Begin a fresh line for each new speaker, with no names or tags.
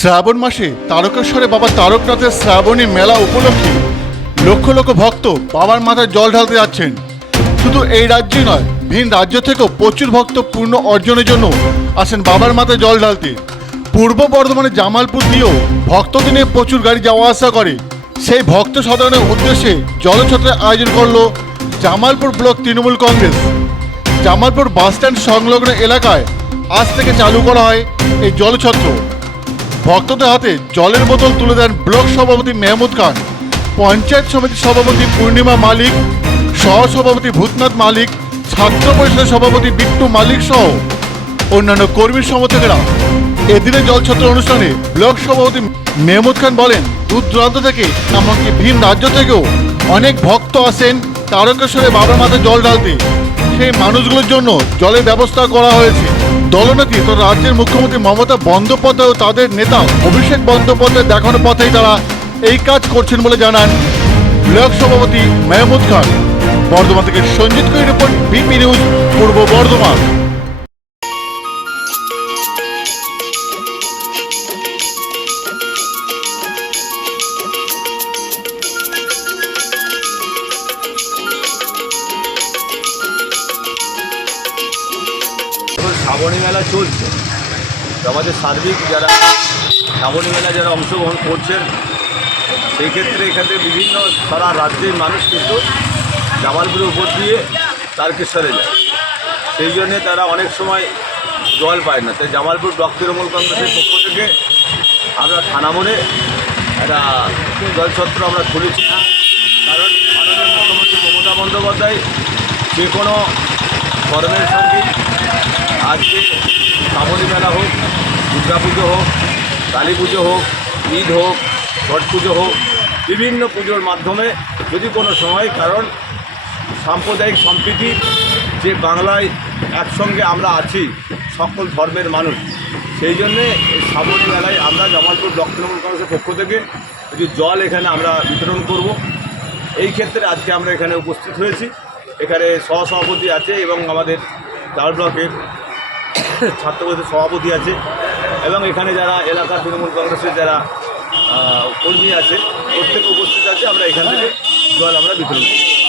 শ্রাবণ মাসে তারকেশ্বরে বাবা তারকনাথের শ্রাবণী মেলা উপলক্ষে লক্ষ লক্ষ ভক্ত বাবার মাথায় জল ঢালতে যাচ্ছেন। শুধু এই রাজ্যে নয়, ভিন রাজ্য থেকেও প্রচুর ভক্ত পূর্ণ অর্জনের জন্য আসেন বাবার মাথায় জল ঢালতে। পূর্ব বর্ধমানের জামালপুর দিয়েও ভক্তদের নিয়ে প্রচুর গাড়ি যাওয়া আসা করে। সেই ভক্ত সাধারণের উদ্দেশ্যে জলছত্রের আয়োজন করল Jamalpur block Trinamool Congress. Jamalpur bus stand সংলগ্ন এলাকায় আজ থেকে চালু করা হয় এই জলছত্র। ভক্তদের হাতে জলের বোতল তুলে দেন ব্লক সভাপতি মেহমুদ খান, পঞ্চায়েত সমিতির সভাপতি পূর্ণিমা মালিক সহ সভাপতি ভূতনাথ মালিক, ছাত্র পরিষদের সভাপতি বিট্টু মালিক সহ অন্যান্য কর্মী সমর্থকেরা এদিনের জলছত্র অনুষ্ঠানে ব্লক সভাপতি মেহমুদ খান বলেন, দূর দূরান্ত থেকে এমনকি ভিন রাজ্য থেকেও অনেক ভক্ত আসেন তারকেশ্বরে বাবার মাথায় জল ঢালতে। সেই মানুষগুলোর জন্য জলের ব্যবস্থা করা হয়েছে। দলনেত্রী তো রাজ্যের মুখ্যমন্ত্রী মমতা বন্দ্যোপাধ্যায় ও তাদের নেতা অভিষেক বন্দ্যোপাধ্যায় দেখানোর পথেই তারা এই কাজ করছেন বলে জানান ব্লক সভাপতি মেহমুদ খান। বর্ধমান থেকে সঞ্জিত কই রিপোর্ট, বিপি নিউজ, পূর্ব বর্ধমান।
শ্রাবণী মেলা চলছে। আমাদের সার্বিক যারা শ্রাবণী মেলা যারা অংশগ্রহণ করছেন সেই ক্ষেত্রে এখানে বিভিন্ন সারা রাজ্যের মানুষ কিন্তু জামালপুরের উপর দিয়ে তারকেশ্বরে যায়। সেই জন্যে তারা অনেক সময় জল পায় না। তাই জামালপুর ব্লক তৃণমূল কংগ্রেসের পক্ষ থেকে আমরা থানা মোড়ে একটা জলছত্র আমরা খুলেছি। কারণ মাননীয় মুখ্যমন্ত্রী মমতা বন্দ্যোপাধ্যায় যে কোনো ধর্মের সঙ্গে আজকে শ্রাবণী মেলা হোক, দুর্গা পুজো হোক, কালী পুজো হোক, ঈদ হোক, ছট পুজো হোক, বিভিন্ন পুজোর মাধ্যমে যদি কোনো সময়, কারণ সাম্প্রদায়িক সম্প্রীতি যে বাংলায় একসঙ্গে আমরা আছি, সকল ধর্মের মানুষ, সেই জন্যে এই শ্রাবণী মেলায় আমরা জামালপুর ব্লক তৃণমূল কংগ্রেসের পক্ষ থেকে কিছু জল এখানে আমরা বিতরণ করব। এই ক্ষেত্রে আজকে আমরা এখানে উপস্থিত হয়েছি। এখানে সহসভাপতি আছে এবং আমাদের চার ব্লকের ছাত্র পরিষদের সভাপতি আছে এবং এখানে যারা এলাকার তৃণমূল কংগ্রেসের যারা কর্মী আছে, প্রত্যেক উপস্থিত আছে, আমরা এখান থেকে জল আমরা বিতরণ করি।